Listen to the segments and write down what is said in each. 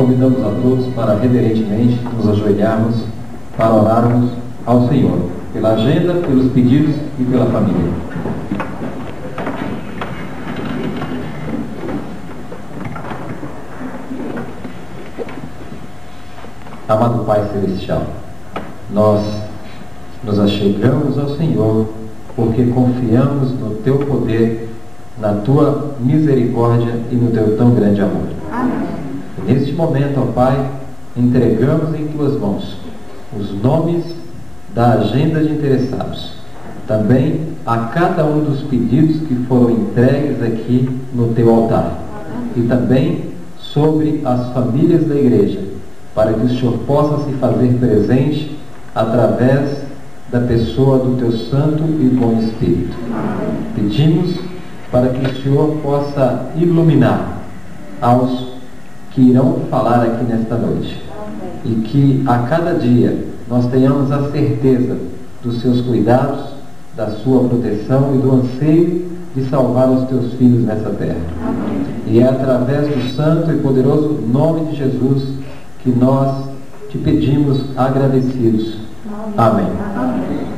convidamos a todos para reverentemente nos ajoelharmos para orarmos ao Senhor, pela agenda, pelos pedidos e pela família. Amado Pai Celestial, nós nos achegamos ao Senhor porque confiamos no Teu poder, na Tua misericórdia e no Teu tão grande amor. Amém. E neste momento, ó Pai, entregamos em Tuas mãos os nomes da agenda de interessados, também a cada um dos pedidos que foram entregues aqui no Teu altar, e também sobre as famílias da igreja, para que o Senhor possa se fazer presente através da pessoa do Teu Santo e Bom Espírito. Pedimos para que o Senhor possa iluminar aos que irão falar aqui nesta noite, e que a cada dia nós tenhamos a certeza dos Seus cuidados, da Sua proteção e do anseio de salvar os Teus filhos nessa terra. E é através do santo e poderoso nome de Jesus que nós te pedimos agradecidos. Amém. Aquele homem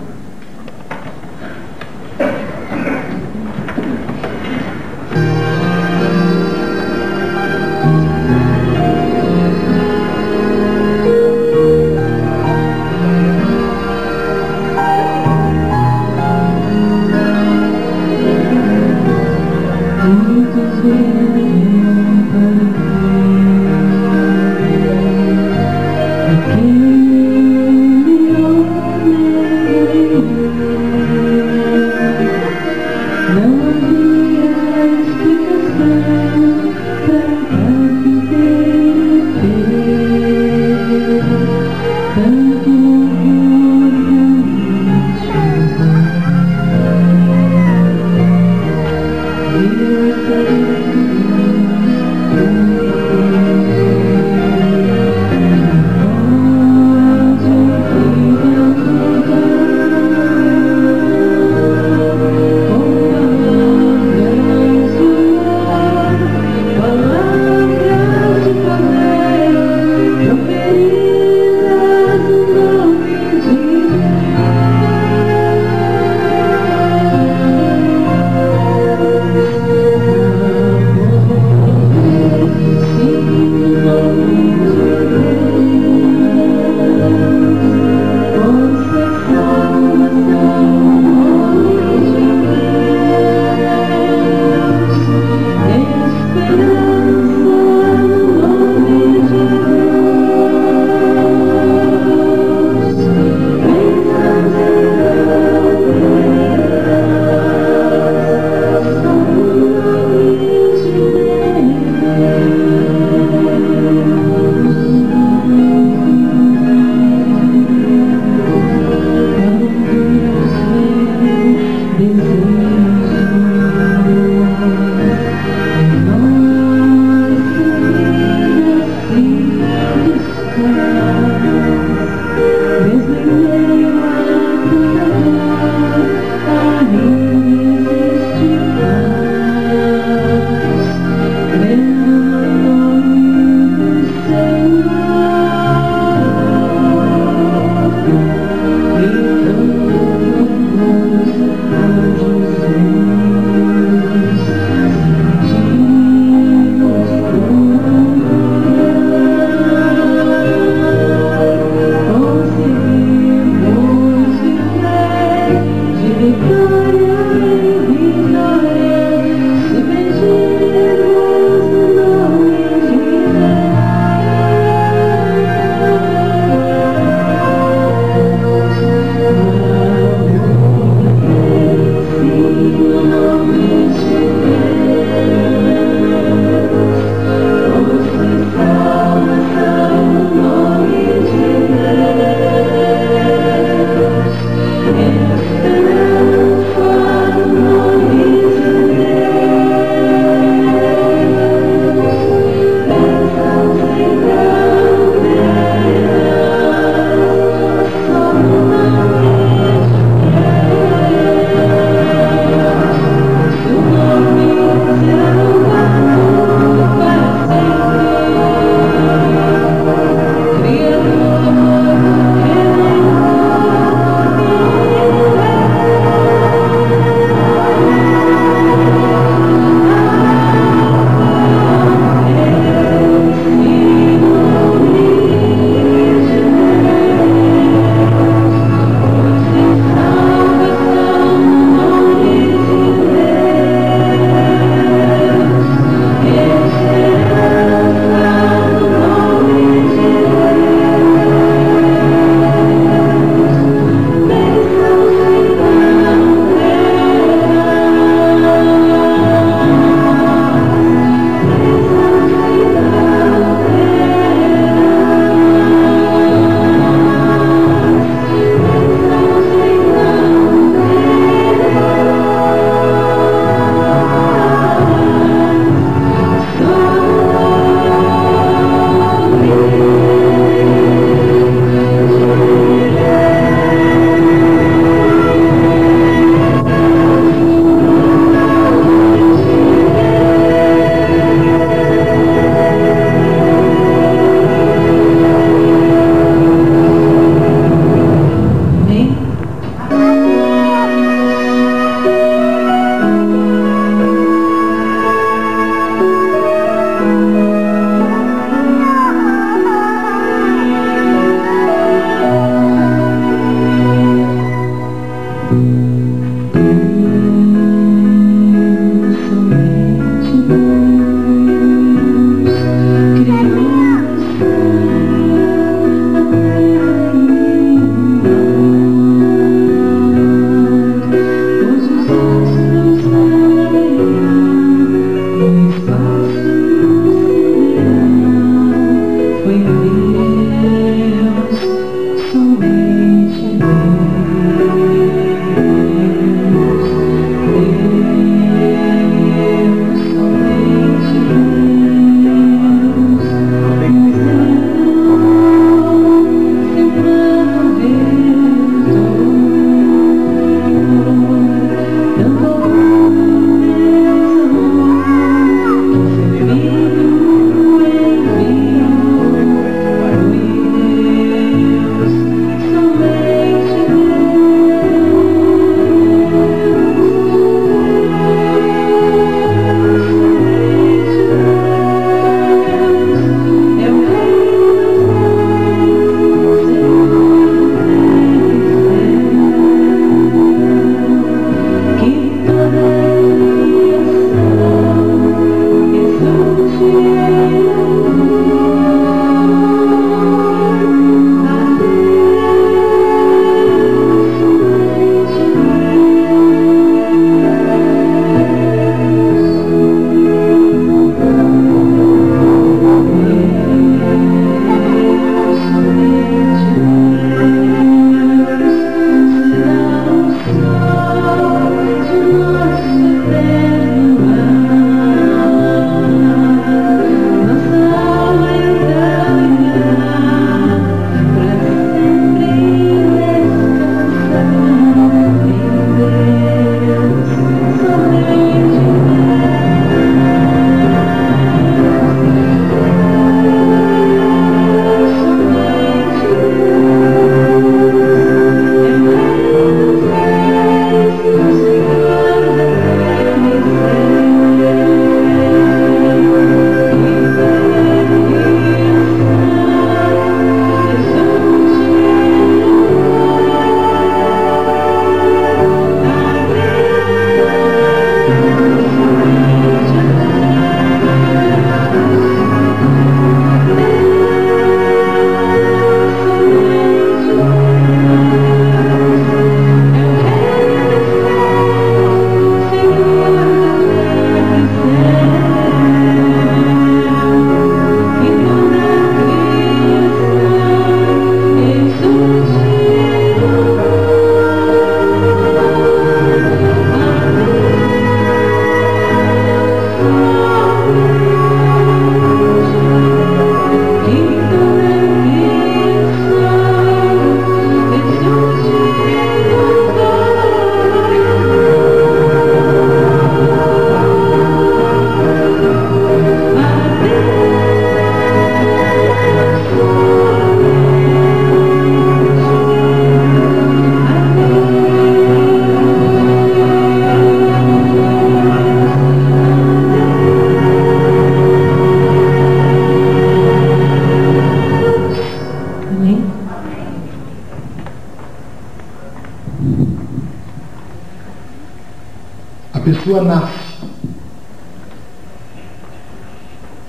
pessoa nasce,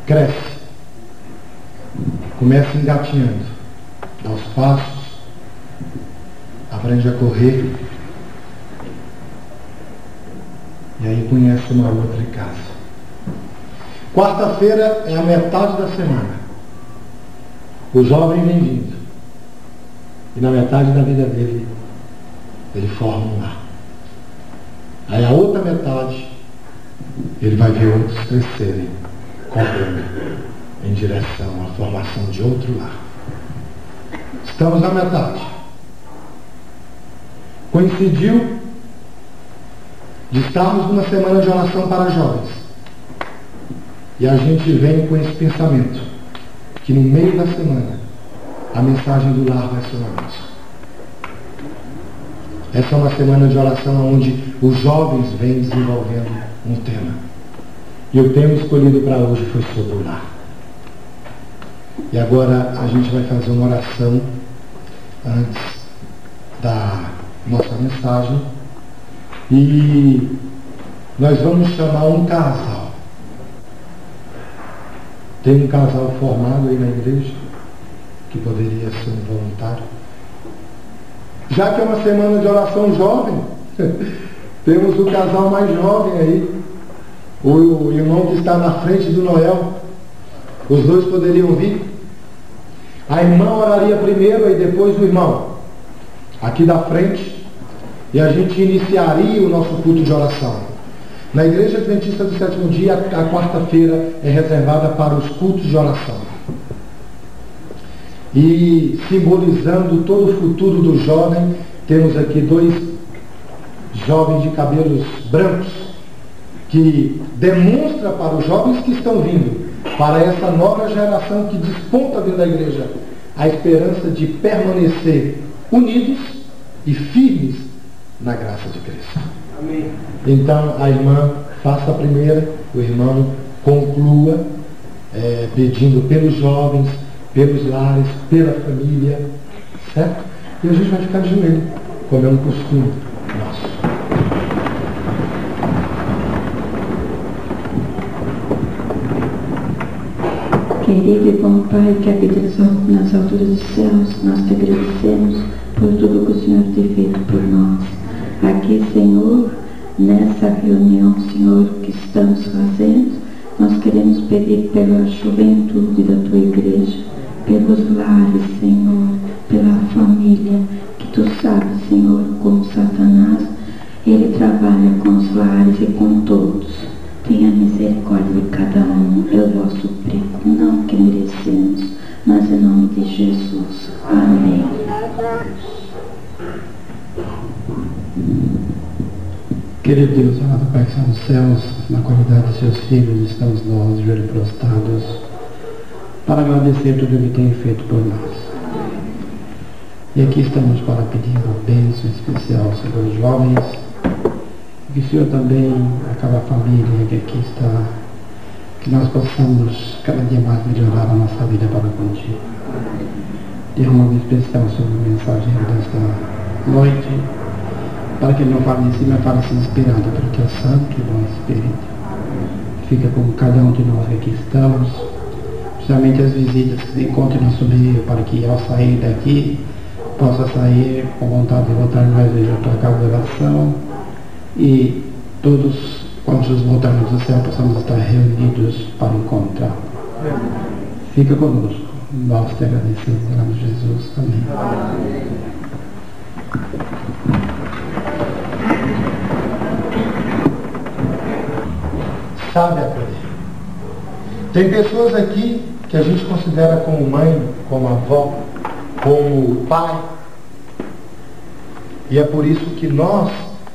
cresce, começa engatinhando, dá os passos, aprende a correr, e aí conhece uma outra casa. Quarta-feira é a metade da semana. O jovem vem vindo. E na metade da vida dele, ele forma um lar. Aí a outra metade, ele vai ver outros crescerem, correndo em direção à formação de outro lar. Estamos na metade. Coincidiu de estarmos numa semana de oração para jovens. E a gente vem com esse pensamento, que no meio da semana, a mensagem do lar vai ser uma bênção. Essa é uma semana de oração onde os jovens vêm desenvolvendo um tema. E o tema escolhido para hoje foi sobre o lar. E agora a gente vai fazer uma oração antes da nossa mensagem. E nós vamos chamar um casal. Tem um casal formado aí na igreja, que poderia ser um voluntário. Já que é uma semana de oração jovem, temos o casal mais jovem aí, o irmão que está na frente do Noel. Os dois poderiam vir. A irmã oraria primeiro e depois o irmão, aqui da frente, e a gente iniciaria o nosso culto de oração. Na Igreja Adventista do Sétimo Dia, a quarta-feira é reservada para os cultos de oração. E simbolizando todo o futuro do jovem, temos aqui dois jovens de cabelos brancos, que demonstra para os jovens que estão vindo, para essa nova geração que desponta dentro da igreja, a esperança de permanecer unidos e firmes na graça de Cristo. Amém. Então a irmã faça a primeira, o irmão conclua, pedindo pelos jovens, pelos lares, pela família, certo? E a gente vai ficar de joelho, como é um costume nosso. Querido e bom Pai, que habita nas alturas dos céus, nós te agradecemos por tudo que o Senhor tem feito por nós. Aqui, Senhor, nessa reunião, Senhor, que estamos fazendo, nós queremos pedir pela juventude da tua igreja, pelos lares, Senhor, pela família, que tu sabes, Senhor, como Satanás, ele trabalha com os lares e com todos. Tenha misericórdia de cada um, eu vos suplico, não que merecemos, mas em nome de Jesus. Amém. Querido Deus, amado Pai que está nos céus, na qualidade de seus filhos, estamos nós, de joelhos prostrados, para agradecer tudo o que tem feito por nós. E aqui estamos para pedir uma bênção especial sobre os jovens, que o Senhor também, aquela família que aqui está, que nós possamos cada dia mais melhorar a nossa vida para contigo. Derrama uma especial sobre o mensageiro desta noite, para que ele não fale em si, mas fale assim inspirado pelo teu Santo e bom Espírito. Fica com cada um de nós que aqui estamos, principalmente as visitas que se encontram em nosso meio, para que ao sair daqui, possa sair com vontade de voltar mais vezes à tua casa de oração, e todos, quando nos voltarmos do céu, possamos estar reunidos para encontrar. Fica conosco. Nós te agradecemos, em nome de Jesus. Amém. Sabe acolher. Tem pessoas aqui que a gente considera como mãe, como avó, como pai. E é por isso que nós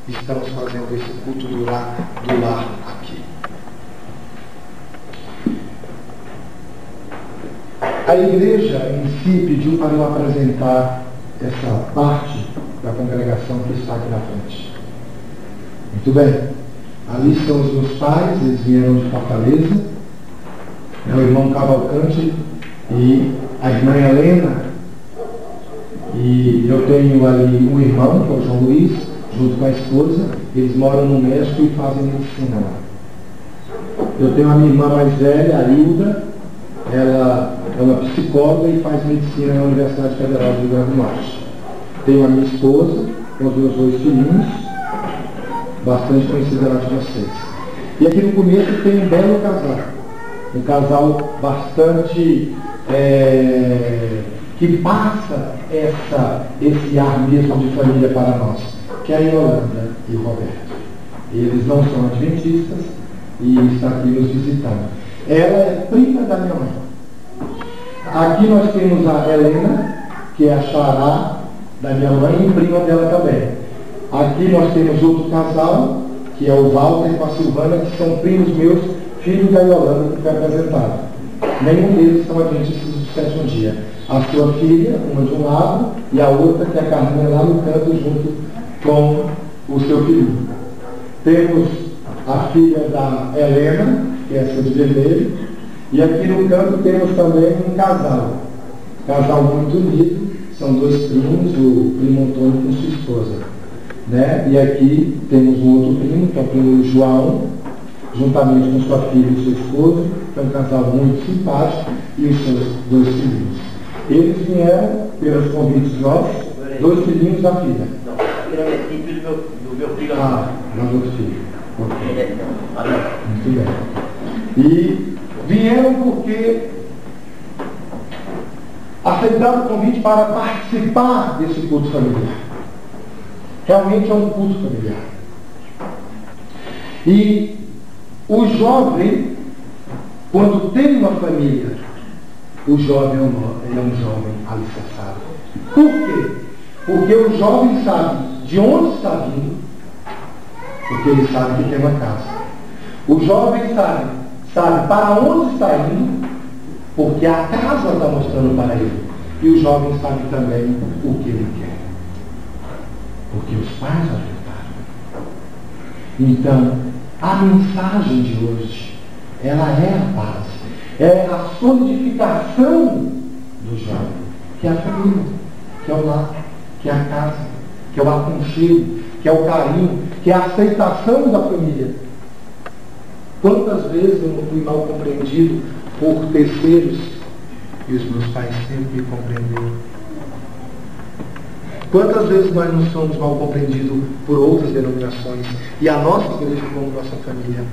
estamos fazendo esse culto do lar aqui. A igreja em si pediu para eu apresentar essa parte da congregação que está aqui na frente. Muito bem. Ali são os meus pais, eles vieram de Fortaleza, o irmão Cavalcante e a irmã Helena. E eu tenho ali um irmão, que é o João Luiz, junto com a esposa. Eles moram no México e fazem medicina lá. Eu tenho a minha irmã mais velha, a Hilda. Ela é uma psicóloga e faz medicina na Universidade Federal do Rio Grande do Norte. Tenho a minha esposa, com os meus 2 filhinhos, bastante conhecida lá de vocês. E aqui no começo tem um belo casal. Um casal bastante que passa esse ar mesmo de família para nós, que é a Yolanda e o Roberto. Eles não são adventistas e está aqui nos visitando. Ela é prima da minha mãe. Aqui nós temos a Helena, que é a xará da minha mãe e prima dela também. Aqui nós temos outro casal, que é o Walter com a Silvana, que são primos meus, filhos da Yolanda, que foi apresentado. Nenhum deles são adventistas do sétimo dia. A sua filha, uma de um lado, e a outra, que é a Carminha, lá no canto, junto com o seu filho. Temos a filha da Helena, que é essa de vermelho, e aqui no canto temos também um casal. Casal muito unido, são 2 primos, o primo Antônio com sua esposa. Né? E aqui temos um outro primo, que é o primo João juntamente com sua filha e seu esposo, que é um casal muito simpático, e os seus 2 filhinhos. Eles vieram, pelos convites nossos, 2 filhinhos da filha. Não, do meu filho. Ah, do outro filho. Okay. Muito bem. E vieram porque aceitaram o convite para participar desse culto familiar. Realmente é um culto familiar. E o jovem, quando tem uma família, o jovem é um jovem alicerçado. Por quê? Porque o jovem sabe de onde está vindo, porque ele sabe que tem uma casa. O jovem sabe para onde está indo, porque a casa está mostrando para ele. E o jovem sabe também o que ele quer, porque os pais ajudaram. Então, a mensagem de hoje, ela é a base, é a solidificação do jovem, que é a família, que é o lar, que é a casa, que é o aconchego, que é o carinho, que é a aceitação da família. Quantas vezes eu não fui mal compreendido por terceiros e os meus pais sempre me compreenderam? Quantas vezes nós não somos mal compreendidos por outras denominações e a nossa igreja, como nossa família,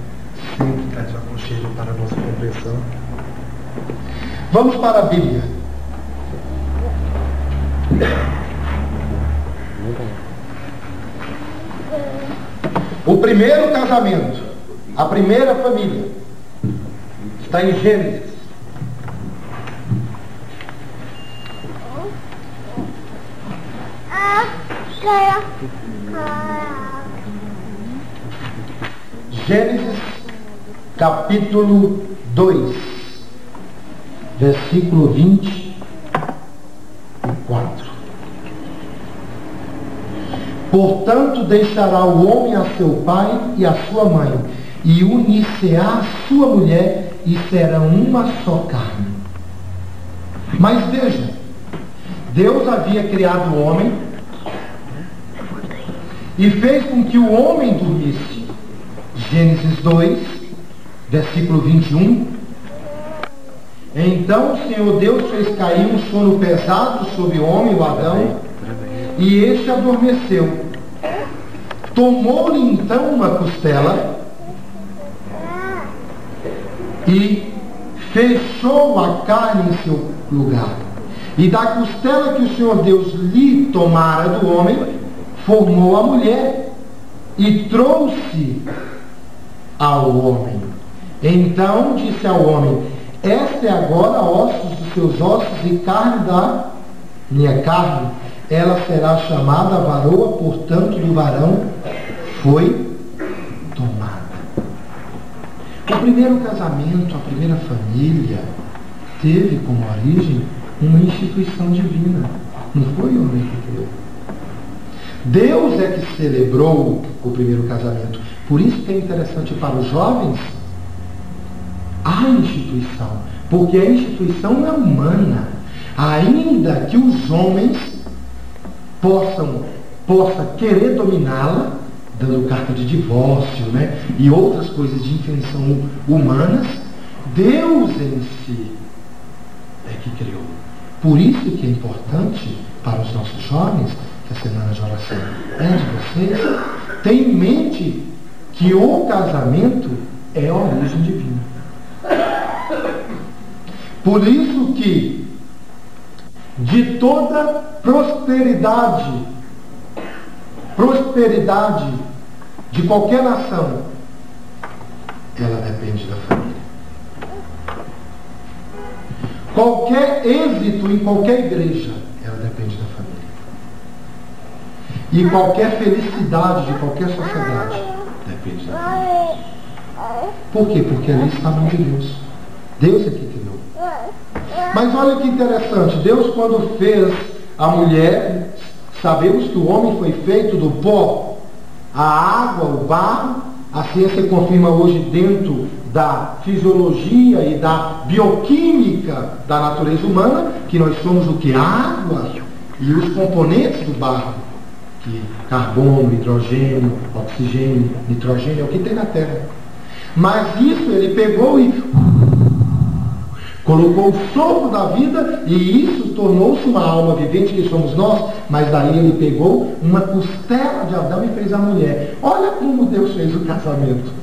sempre traz o aconchego para a nossa compreensão? Vamos para a Bíblia. O primeiro casamento, a primeira família, está em Gênesis. Gênesis capítulo 2, versículo 24. Portanto, deixará o homem a seu pai e a sua mãe, e unir-se-á a sua mulher, e serão uma só carne. Mas vejam, Deus havia criado o homem e fez com que o homem dormisse. Gênesis 2, versículo 21. Então o Senhor Deus fez cair um sono pesado sobre o homem, o Adão, e este adormeceu. Tomou-lhe então uma costela e fechou a carne em seu lugar. E da costela que o Senhor Deus lhe tomara do homem, formou a mulher e trouxe ao homem. Então disse ao homem: esta é agora ossos dos seus ossos e carne da minha carne. Ela será chamada varoa, portanto do varão foi tomada. O primeiro casamento, a primeira família, teve como origem uma instituição divina. Não foi o homem que criou. Deus é que celebrou o primeiro casamento. Por isso que é interessante para os jovens a instituição. Porque a instituição é humana. Ainda que os homens possam querer dominá-la, dando carta de divórcio, né, e outras coisas de invenção humanas, Deus em si é que criou. Por isso que é importante para os nossos jovens, que a semana de oração é de vocês, tenham em mente que o casamento é a origem divina. Por isso que de toda prosperidade de qualquer nação, ela depende da família. Qualquer êxito em qualquer igreja, ela depende da família. E qualquer felicidade de qualquer sociedade depende da família. Por quê? Porque ali está a mão de Deus. Deus é que criou. Mas olha que interessante, Deus quando fez a mulher, sabemos que o homem foi feito do pó, a água, o barro. A ciência confirma hoje, dentro da fisiologia e da bioquímica da natureza humana, que nós somos o que? A água e os componentes do barro, que carbono, hidrogênio, oxigênio, nitrogênio, é o que tem na Terra. Mas isso ele pegou e colocou o sopro da vida, e isso tornou-se uma alma vivente que somos nós. Mas daí ele pegou uma costela de Adão e fez a mulher. Olha como Deus fez o casamento.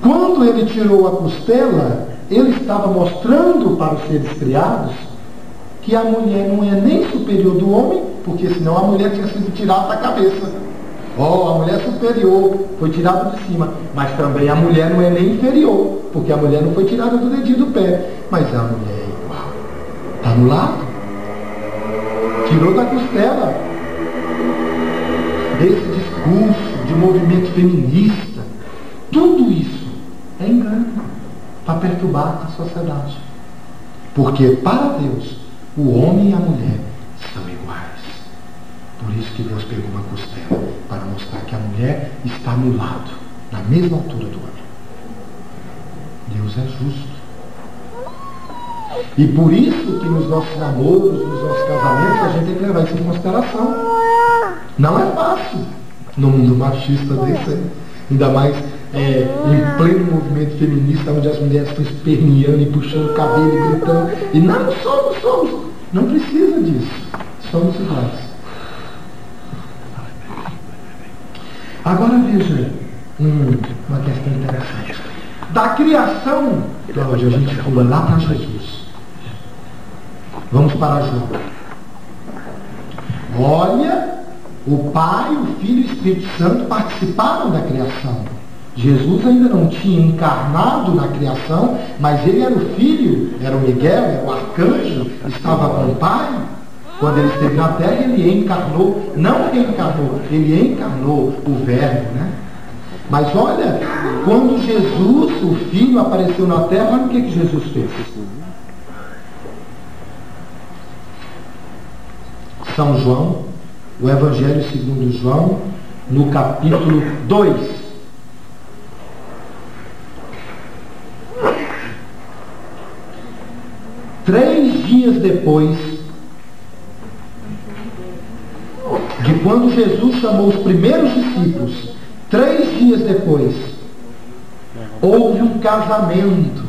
Quando ele tirou a costela, ele estava mostrando para os seres criados que a mulher não é nem superior do homem, porque senão a mulher tinha sido tirada da cabeça. A mulher superior foi tirada de cima, mas também a mulher não é nem inferior, porque a mulher não foi tirada do dedinho do pé, mas a mulher é igual. Está no lado. Tirou da costela. Esse discurso de movimento feminista, tudo isso é engano para perturbar a sociedade. Porque para Deus, o homem e a mulher são iguais. Por isso que Deus pegou uma costela, para mostrar que a mulher está no lado, na mesma altura do homem. Deus é justo. E por isso que nos nossos namoros, nos nossos casamentos, a gente tem que levar isso em consideração. Não é fácil no mundo machista desse, ainda mais em pleno movimento feminista, onde as mulheres estão esperneando e puxando o cabelo e gritando. E não somos. Não precisa disso. Somos iguais. Agora veja uma questão interessante. Da criação, Cláudio, a gente pula lá para Jesus. Vamos para João. Olha, o Pai, o Filho e o Espírito Santo participaram da criação. Jesus ainda não tinha encarnado na criação, mas ele era o Filho, era o Miguel, era o arcanjo, estava com o Pai. Quando ele esteve na terra, ele encarnou, não reencarnou, ele encarnou o Verbo, né? Mas olha, quando Jesus, o Filho, apareceu na terra, olha o que Jesus fez. São João, o Evangelho segundo João, no capítulo 2. Três dias depois de quando Jesus chamou os primeiros discípulos, 3 dias depois, houve um casamento.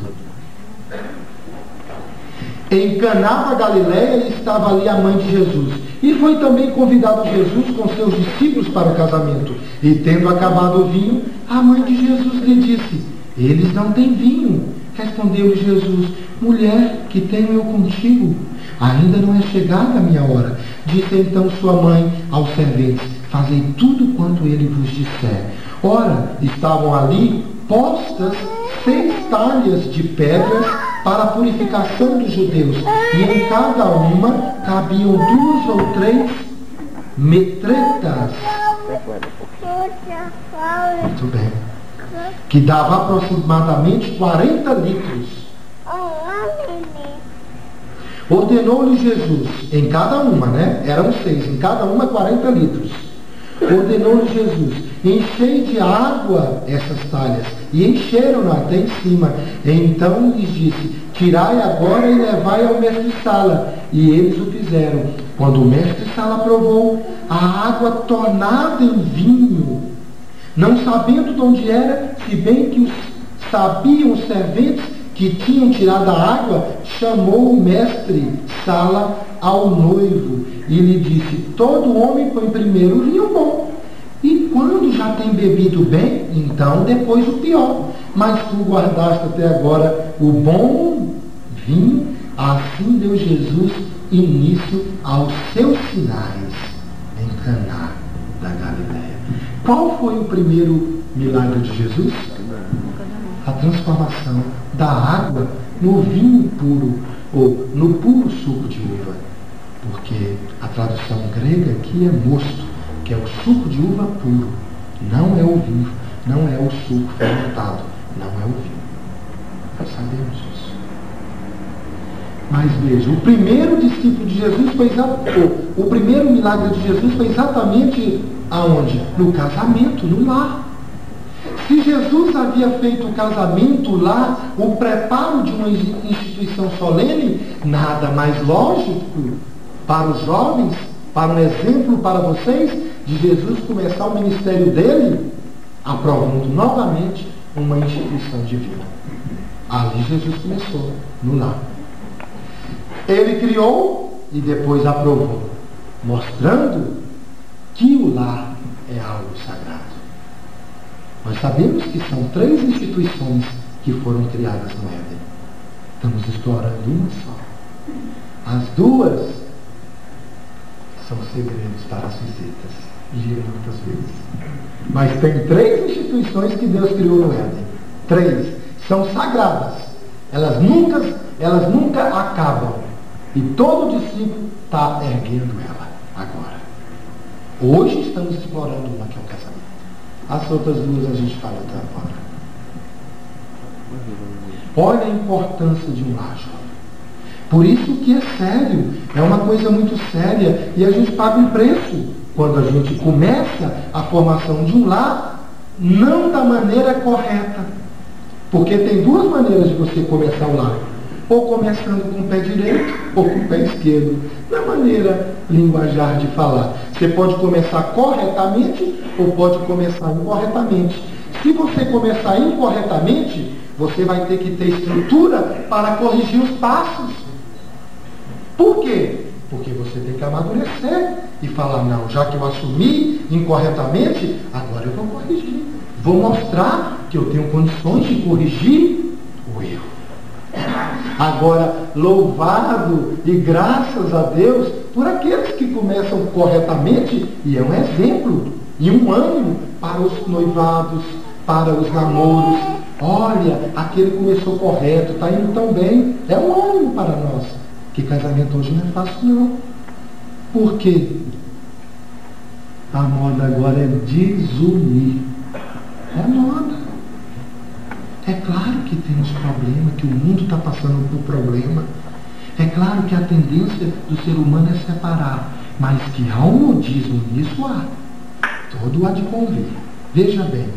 Em Caná da Galileia estava ali a mãe de Jesus. E foi também convidado Jesus com seus discípulos para o casamento. E tendo acabado o vinho, a mãe de Jesus lhe disse: eles não têm vinho. Respondeu-lhe Jesus: mulher, que tenho eu contigo? Ainda não é chegada a minha hora. Disse então sua mãe aos serventes: fazei tudo quanto ele vos disser. Ora, estavam ali postas 6 talhas de pedras para a purificação dos judeus, e em cada uma cabiam 2 ou 3 metretas. Muito bem. Que dava aproximadamente 40 litros. Ordenou-lhe Jesus, em cada uma, né? Eram 6, em cada uma 40 litros. Ordenou-lhe Jesus: enchei de água essas talhas. E encheram-na até em cima. Então lhes disse: tirai agora e levai ao mestre-sala. E eles o fizeram. Quando o mestre-sala provou a água tornada em vinho, não sabendo de onde era, se bem que sabiam os serventes que tinham tirado a água, chamou o mestre-sala ao noivo e lhe disse: todo homem põe primeiro o vinho bom, e quando já tem bebido bem, então depois o pior. Mas tu guardaste até agora o bom vinho. Assim deu Jesus início aos seus sinais em Caná da Galileia. Qual foi o primeiro milagre de Jesus? A transformação da água no vinho puro, ou no puro suco de uva. Porque a tradução grega aqui é mosto, que é o suco de uva puro. Não é o vinho, não é o suco fermentado, não é o vinho. Nós sabemos isso. Mas veja, o primeiro discípulo de Jesus foi o primeiro milagre de Jesus foi exatamente aonde? No casamento, no lar. Se Jesus havia feito o casamento lá, o preparo de uma instituição solene, nada mais lógico para os jovens, para um exemplo para vocês, de Jesus começar o ministério dele aprovando novamente uma instituição divina. Ali Jesus começou, no lar. Ele criou e depois aprovou, mostrando que o lar é algo sagrado. Nós sabemos que são 3 instituições que foram criadas no Éden. Estamos explorando uma só. As 2 são segredos para as visitas, giram muitas vezes. Mas tem 3 instituições que Deus criou no Éden. 3 são sagradas. Elas nunca acabam. E todo discípulo está erguendo ela agora. Hoje estamos explorando uma, que é o casamento. As outras 2 a gente fala até agora. Olha a importância de um lar, jovem. Por isso que é sério, é uma coisa muito séria, e a gente paga um preço quando a gente começa a formação de um lar, não da maneira correta. Porque tem 2 maneiras de você começar o lar. Ou começando com o pé direito, ou com o pé esquerdo. Na maneira linguajar de falar. Você pode começar corretamente, ou pode começar incorretamente. Se você começar incorretamente, você vai ter que ter estrutura para corrigir os passos. Por quê? Porque você tem que amadurecer e falar, não, já que eu assumi incorretamente, agora eu vou corrigir. Vou mostrar que eu tenho condições de corrigir o erro. Agora, louvado e graças a Deus por aqueles que começam corretamente, e é um exemplo, e um ânimo para os noivados, para os namoros. Olha, aquele começou correto, está indo tão bem. É um ânimo para nós. Que casamento hoje não é fácil, não. Por quê? A moda agora é desunir. É moda. É claro que temos problema, que o mundo está passando por problema. É claro que a tendência do ser humano é separar. Mas que há um modismo nisso, há. Todo há de convir. Veja bem.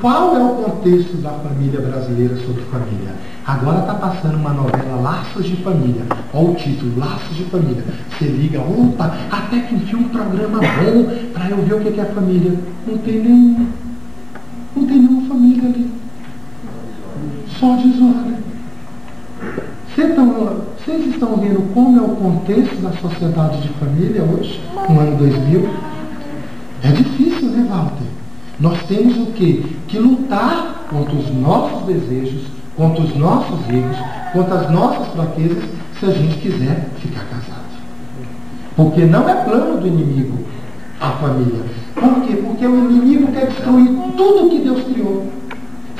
Qual é o contexto da família brasileira sobre família? Agora está passando uma novela Laços de Família. Olha o título, Laços de Família. Você liga, opa, até que enfim um programa bom para eu ver o que é família. Não tem nenhuma. Não tem nenhuma família ali. Só desordem. Vocês estão vendo como é o contexto da sociedade de família hoje, no ano 2000? É difícil, né, Walter? Nós temos o quê? Que lutar contra os nossos desejos, contra os nossos erros, contra as nossas fraquezas, se a gente quiser ficar casado. Porque não é plano do inimigo a família. Por quê? Porque o inimigo quer destruir tudo que Deus criou.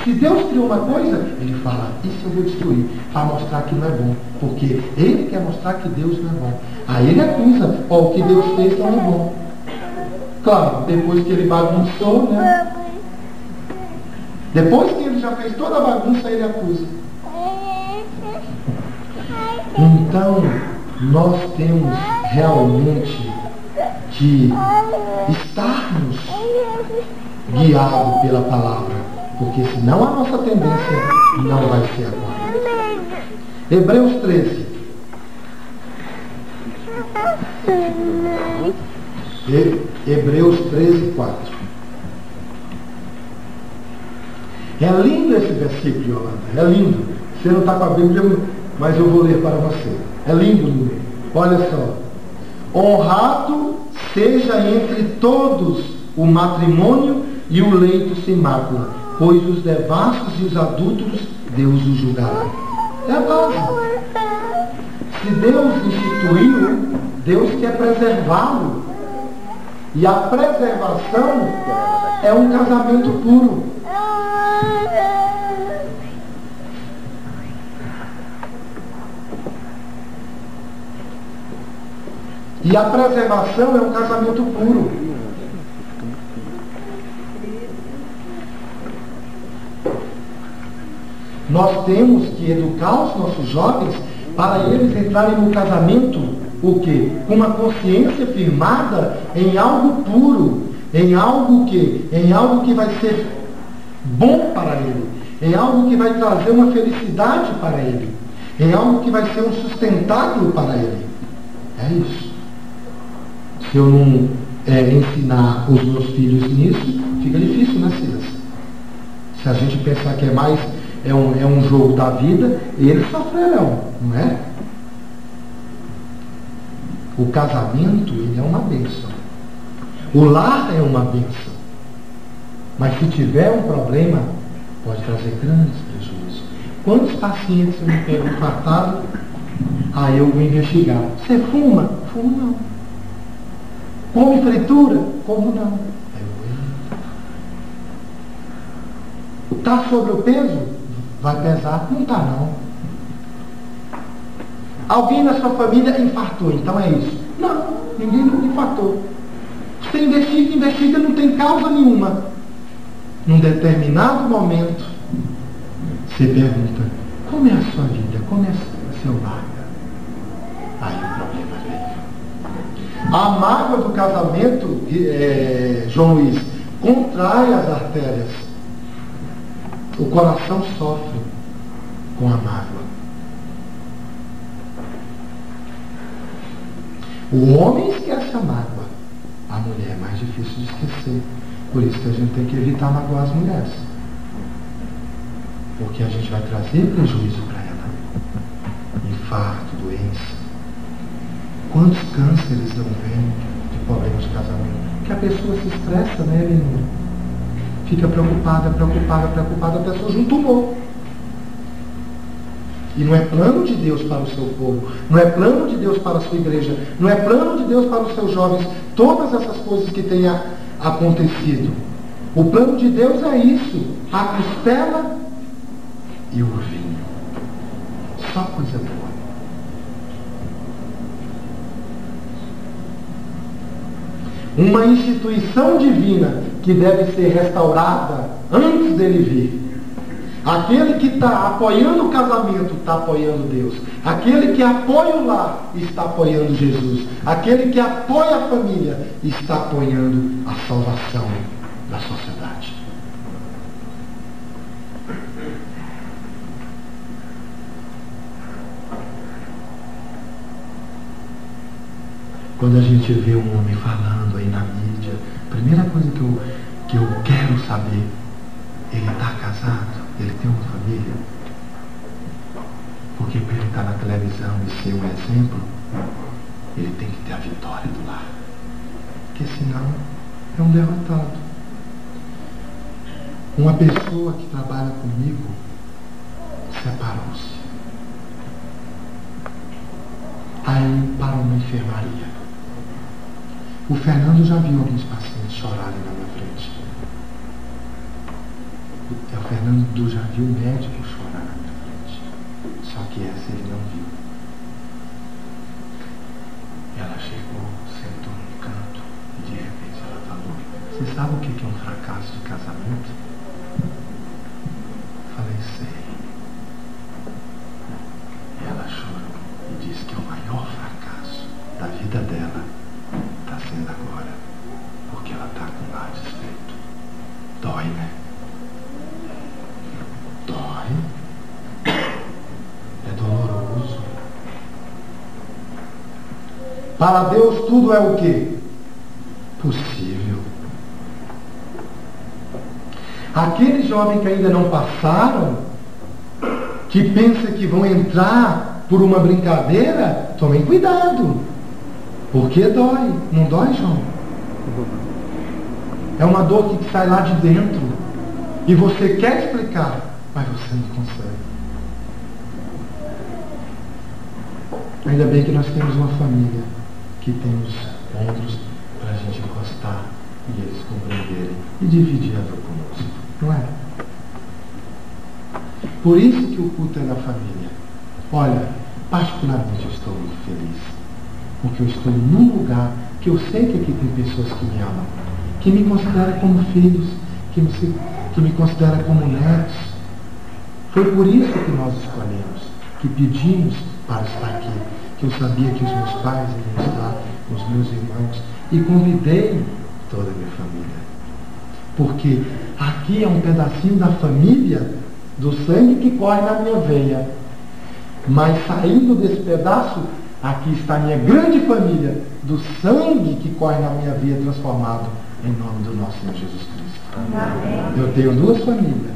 Se Deus criou uma coisa, ele fala, isso eu vou destruir, para mostrar que não é bom. Porque ele quer mostrar que Deus não é bom. Aí ele acusa, o que Deus fez não é bom. Claro, depois que ele bagunçou, né? Depois que ele já fez toda a bagunça, ele acusa. Então, nós temos realmente que estarmos guiados pela palavra, porque senão a nossa tendência não vai ser agora. Hebreus 13. Hebreus 13, 4. É lindo esse versículo, Yolanda. É lindo. Você não está com a Bíblia, mas eu vou ler para você. É lindo, lindo. Olha só. Honrado seja entre todos o matrimônio e o leito sem mácula, pois os devassos e os adúlteros Deus os julgará. É a base. Se Deus instituiu, Deus quer preservá-lo. E a preservação é um casamento puro. E a preservação é um casamento puro. Nós temos que educar os nossos jovens para eles entrarem no casamento, o quê? Com uma consciência firmada em algo puro, em algo que vai ser bom para ele, em algo que vai trazer uma felicidade para ele, em algo que vai ser um sustentáculo para ele. É isso. Se eu não ensinar os meus filhos nisso, Fica difícil, né, Silas? Se a gente pensar que é um jogo da vida, eles sofrerão, não é? O casamento, ele é uma bênção. O lar é uma bênção. Mas se tiver um problema, pode trazer grandes prejuízos. Quantos pacientes eu me pego infartado? Aí eu vou investigar. Você fuma? Fumo não. Come fritura? Como não. Está sobre o peso? Vai pesar? Não está não. Alguém na sua família infartou, então é isso. Não, ninguém nunca infartou. Você investiga, não tem causa nenhuma. Num determinado momento, você pergunta, como é a sua vida? Como é o seu lar? Aí o problema veio. A mágoa do casamento, João Luiz, contrai as artérias. O coração sofre com a mágoa. O homem esquece a mágoa. A mulher é mais difícil de esquecer. Por isso que a gente tem que evitar magoar as mulheres. Porque a gente vai trazer prejuízo para ela. Infarto, doença. Quantos cânceres não vêm de problemas de casamento? Porque a pessoa se estressa, né, menina? Fica preocupada, a pessoa junta tumor. E não é plano de Deus para o seu povo, não é plano de Deus para a sua igreja, não é plano de Deus para os seus jovens, todas essas coisas que têm acontecido. O plano de Deus é isso, a costela e o vinho. Só coisa boa. Uma instituição divina que deve ser restaurada antes dele vir. Aquele que está apoiando o casamento está apoiando Deus. Aquele que apoia o lar está apoiando Jesus. Aquele que apoia a família está apoiando a salvação da sociedade. Quando a gente vê um homem falando aí na mídia, a primeira coisa que eu quero saber, ele está casado? Ele tem uma família? Porque para ele estar na televisão e ser um exemplo, ele tem que ter a vitória do lar. Porque senão é um derrotado. Uma pessoa que trabalha comigo separou-se. Aí parou uma enfermaria. O Fernando já viu alguns pacientes chorarem na minha frente. O Fernando já viu o médico chorar na minha frente. Só que essa ele não viu. Ela chegou, sentou num canto e de repente ela falou: você sabe o que é um fracasso de casamento? Falei, sei. E ela chorou e disse que o maior fracasso da vida dela está sendo agora, porque ela está com o lar desfeito. Dói, né? Dói. É doloroso. Para Deus tudo é o quê? Possível. Aqueles jovens que ainda não passaram, que pensam que vão entrar por uma brincadeira, tomem cuidado. Porque dói. Não dói, João? É uma dor que sai lá de dentro. E você quer explicar, mas você não consegue. Ainda bem que nós temos uma família que tem os ombros para a gente encostar e eles compreenderem e dividir a dor conosco. Não é? Por isso que o culto é da família. Olha, particularmente eu estou muito feliz. Porque eu estou num lugar que eu sei que aqui tem pessoas que me amam, que me consideram como filhos, que me consideram como netos. Foi por isso que nós escolhemos, que pedimos para estar aqui, que eu sabia que os meus pais iriam estar, os meus irmãos, e convidei toda a minha família. Porque aqui é um pedacinho da família, do sangue que corre na minha veia. Mas saindo desse pedaço, aqui está a minha grande família, do sangue que corre na minha veia transformado em nome do nosso Senhor Jesus Cristo. Amém. Eu tenho duas famílias.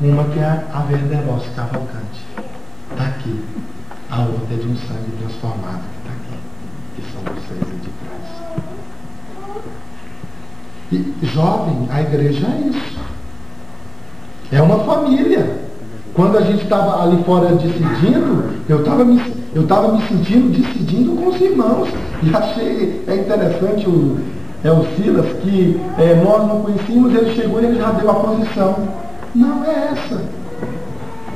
Uma que é a Verdelos Cavalcante. Está aqui. A outra é de um sangue transformado que está aqui. Que são vocês aí de trás. E, jovem, a igreja é isso. É uma família. Quando a gente estava ali fora decidindo, eu estava me sentindo decidindo com os irmãos. E achei interessante o Silas, que nós não conhecíamos, ele chegou e ele já deu a posição. Não é essa.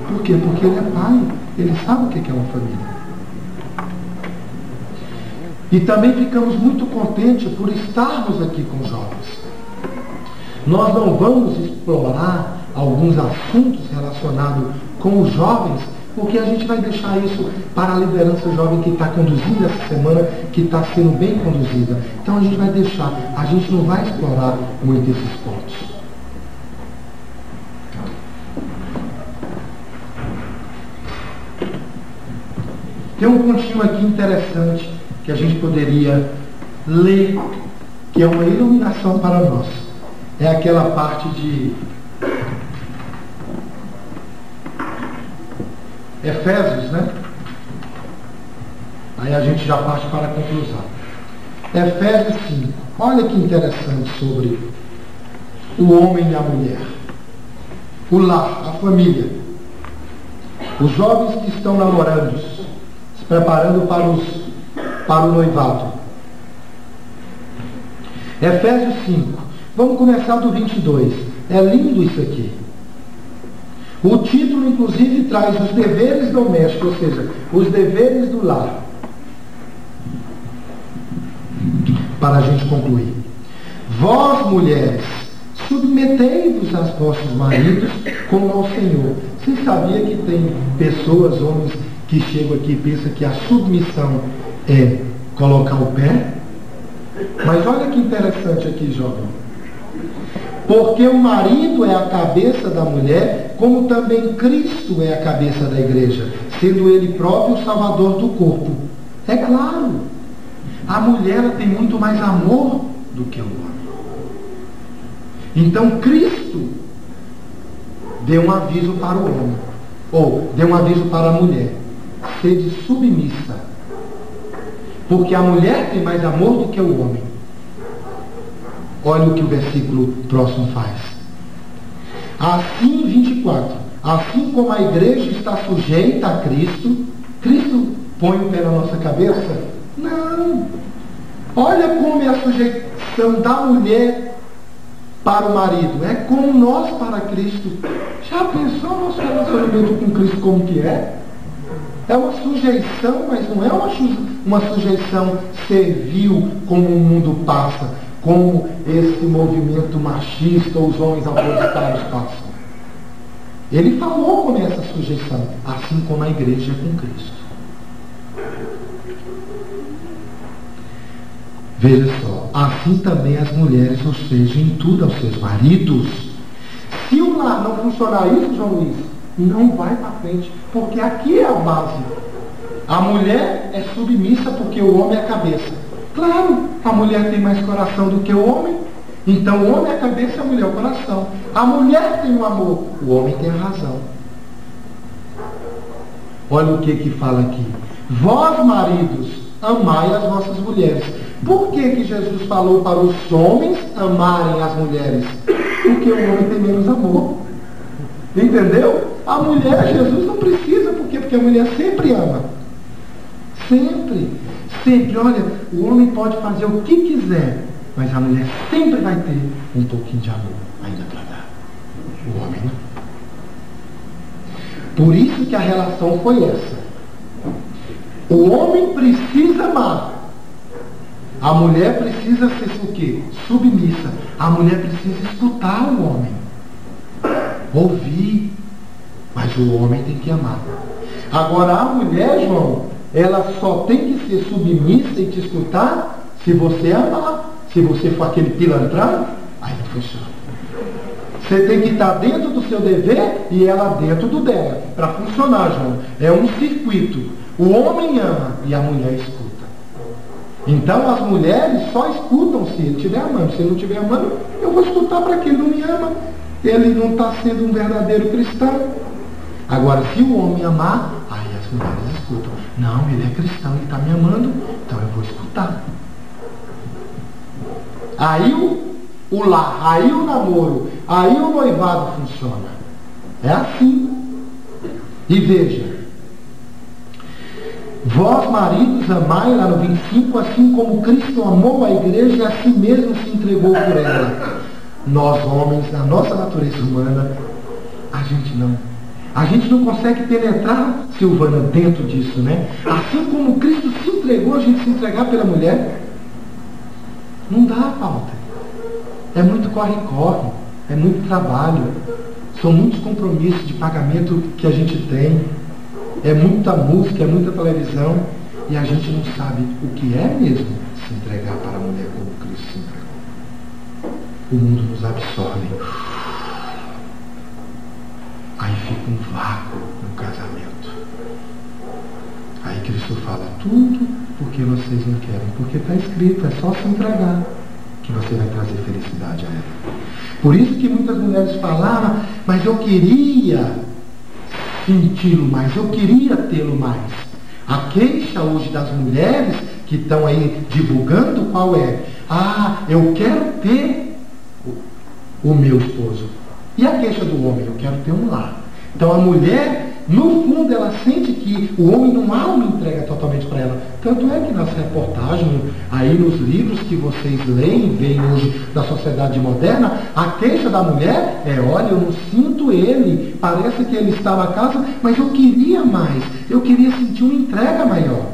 Por quê? Porque ele é pai. Ele sabe o que é uma família. E também ficamos muito contentes por estarmos aqui com os jovens. Nós não vamos explorar alguns assuntos relacionados com os jovens, porque a gente vai deixar isso para a liderança jovem que está conduzindo essa semana, que está sendo bem conduzida. Então a gente vai deixar, a gente não vai explorar muito esses pontos. Tem um pontinho aqui interessante que a gente poderia ler, que é uma iluminação para nós. É aquela parte de Efésios, né? Aí a gente já parte para a conclusão. Efésios 5. Olha que interessante sobre o homem e a mulher. O lar, a família. Os jovens que estão namorando, se preparando para o noivado. Efésios 5. Vamos começar do 22. É lindo isso aqui. O título, inclusive, traz os deveres domésticos, ou seja, os deveres do lar. Para a gente concluir. Vós, mulheres, submetei-vos aos vossos maridos como ao Senhor. Você sabia que tem pessoas, homens, que chegam aqui e pensam que a submissão é colocar o pé? Mas olha que interessante aqui, jovem. Porque o marido é a cabeça da mulher, como também Cristo é a cabeça da igreja, sendo ele próprio o salvador do corpo. É claro, a mulher tem muito mais amor do que o homem. Então Cristo deu um aviso para o homem, ou deu um aviso para a mulher: sede submissa, porque a mulher tem mais amor do que o homem. Olha o que o versículo próximo faz. Assim, 24. Assim como a igreja está sujeita a Cristo, Cristo põe o pé na nossa cabeça? Não. Olha como é a sujeição da mulher para o marido. É como nós para Cristo. Já pensou o nosso relacionamento com Cristo como que é? É uma sujeição, mas não é uma sujeição servil como o mundo passa, como esse movimento machista, os homens aposentados passam. Ele falou como é essa sujeição, assim como a igreja é com Cristo. Veja só, assim também as mulheres, ou seja, em tudo aos seus maridos. Se o lar não funcionar isso, João Luiz, não vai para frente, porque aqui é a base. A mulher é submissa porque o homem é a cabeça. Claro, a mulher tem mais coração do que o homem. Então o homem é a cabeça e a mulher é o coração. A mulher tem o amor, o homem tem a razão. Olha o que fala aqui. Vós, maridos, amai as vossas mulheres. Por que Jesus falou para os homens amarem as mulheres? Porque o homem tem menos amor. Entendeu? A mulher, Jesus não precisa, porque a mulher sempre ama. Sempre. Sempre. Olha, o homem pode fazer o que quiser, mas a mulher sempre vai ter um pouquinho de amor ainda para dar. O homem não. Por isso que a relação foi essa. O homem precisa amar. A mulher precisa ser o quê? Submissa. A mulher precisa escutar o homem. Ouvir. Mas o homem tem que amar. Agora a mulher, João, ela só tem que ser submissa e te escutar se você amar. Se você for aquele pilantrão, aí não funciona. Você tem que estar dentro do seu dever e ela dentro do dela. Para funcionar, João. É um circuito. O homem ama e a mulher escuta. Então as mulheres só escutam se ele estiver amando. Se ele não estiver amando, eu vou escutar para que ele não me ama. Ele não está sendo um verdadeiro cristão. Agora, se o homem amar, aí as mulheres escutam. Não, ele é cristão, ele está me amando, então eu vou escutar. Aí o lar, aí o namoro, aí o noivado funciona. É assim. E veja, vós maridos amai, lá no 25, assim como Cristo amou a igreja e a si mesmo se entregou por ela. Nós homens, na nossa natureza humana, a gente não consegue penetrar, Silvana, dentro disso, né? Assim como Cristo se entregou, a gente se entregar pela mulher, não dá falta. É muito corre-corre, é muito trabalho, são muitos compromissos de pagamento que a gente tem, é muita música, é muita televisão, e a gente não sabe o que é mesmo se entregar para a mulher como Cristo se entregou. O mundo nos absorve. Aí fica um vácuo no casamento. Aí Cristo fala, tudo porque vocês não querem, porque está escrito, é só se entregar que você vai trazer felicidade a ela. Por isso que muitas mulheres falaram, mas eu queria senti-lo mais, eu queria tê-lo mais. A queixa hoje das mulheres que estão aí divulgando qual é? Ah, eu quero ter o meu esposo. E a queixa do homem? Eu quero ter um lar. Então a mulher, no fundo, ela sente que o homem não há uma entrega totalmente para ela. Tanto é que nas reportagens, aí nos livros que vocês leem, veem hoje da sociedade moderna, a queixa da mulher é, olha, eu não sinto ele, parece que ele está na casa, mas eu queria mais, eu queria sentir uma entrega maior.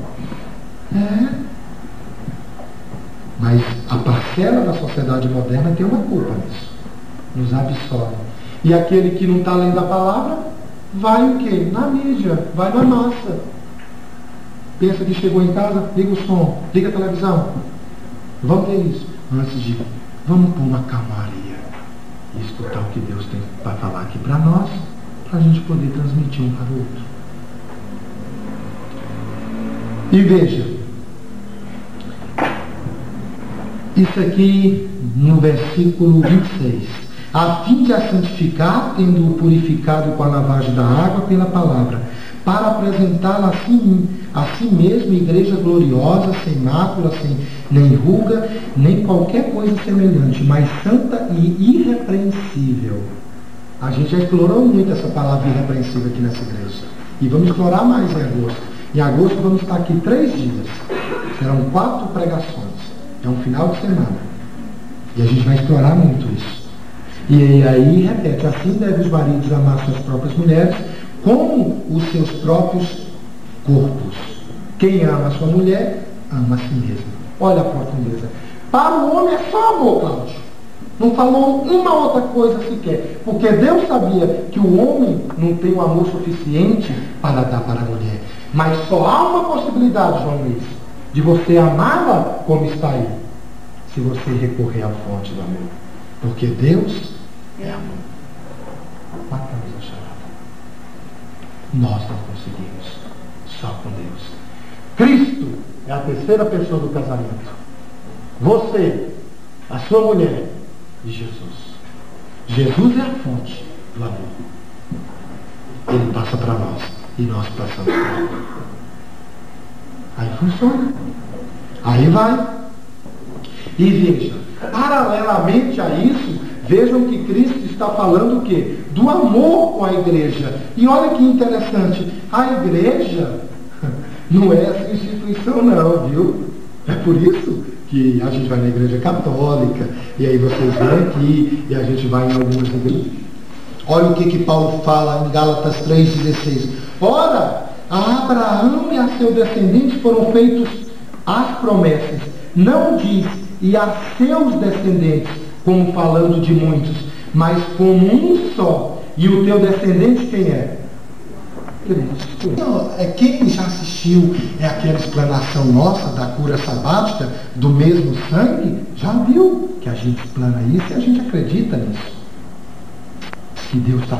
Mas a parcela da sociedade moderna tem uma culpa nisso. Nos absorve. E aquele que não está lendo a palavra, vai o quê? Na mídia, vai na massa. Pensa que chegou em casa, liga o som, liga a televisão. Vamos ver isso. Antes de, vamos pôr uma calmaria e escutar o que Deus tem para falar aqui para nós, para a gente poder transmitir um para o outro. E veja, isso aqui no versículo 26. A fim de a santificar, tendo-o purificado com a lavagem da água pela palavra, para apresentá-la a si mesmo, igreja gloriosa, sem mácula, sem nem ruga, nem qualquer coisa semelhante, mas santa e irrepreensível. A gente já explorou muito essa palavra irrepreensível aqui nessa igreja. E vamos explorar mais em agosto. Em agosto vamos estar aqui 3 dias. Serão 4 pregações. É um final de semana. E a gente vai explorar muito isso. E aí repete, assim devem os maridos amar suas próprias mulheres como os seus próprios corpos. Quem ama a sua mulher, ama a si mesmo. Olha a profundeza. Para o homem é só amor, Cláudio. Não falou uma outra coisa sequer. Porque Deus sabia que o homem não tem um amor suficiente para dar para a mulher. Mas só há uma possibilidade, João Luiz, de você amá-la como está aí, se você recorrer à fonte do amor. Porque Deus é amor. Matamos a charada. Nós não conseguimos. Só com Deus. Cristo é a terceira pessoa do casamento. Você, a sua mulher e Jesus. Jesus é a fonte do amor. Ele passa para nós e nós passamos para ele. Aí funciona. Aí vai. E veja, paralelamente a isso, vejam que Cristo está falando o quê? Do amor com a igreja. E olha que interessante, a igreja não é essa instituição não, viu? É por isso que a gente vai na igreja católica, e aí vocês vêm aqui, e a gente vai em algumas igrejas. Olha o que Paulo fala em Gálatas 3,16. Ora, a Abraão e a seu descendente foram feitos as promessas. Não diz e a seus descendentes, como falando de muitos, mas como um só. E o teu descendente quem é? Cristo. Quem já assistiu aquela explanação nossa da cura sabática, do mesmo sangue, já viu que a gente explana isso e a gente acredita nisso. Que Deus está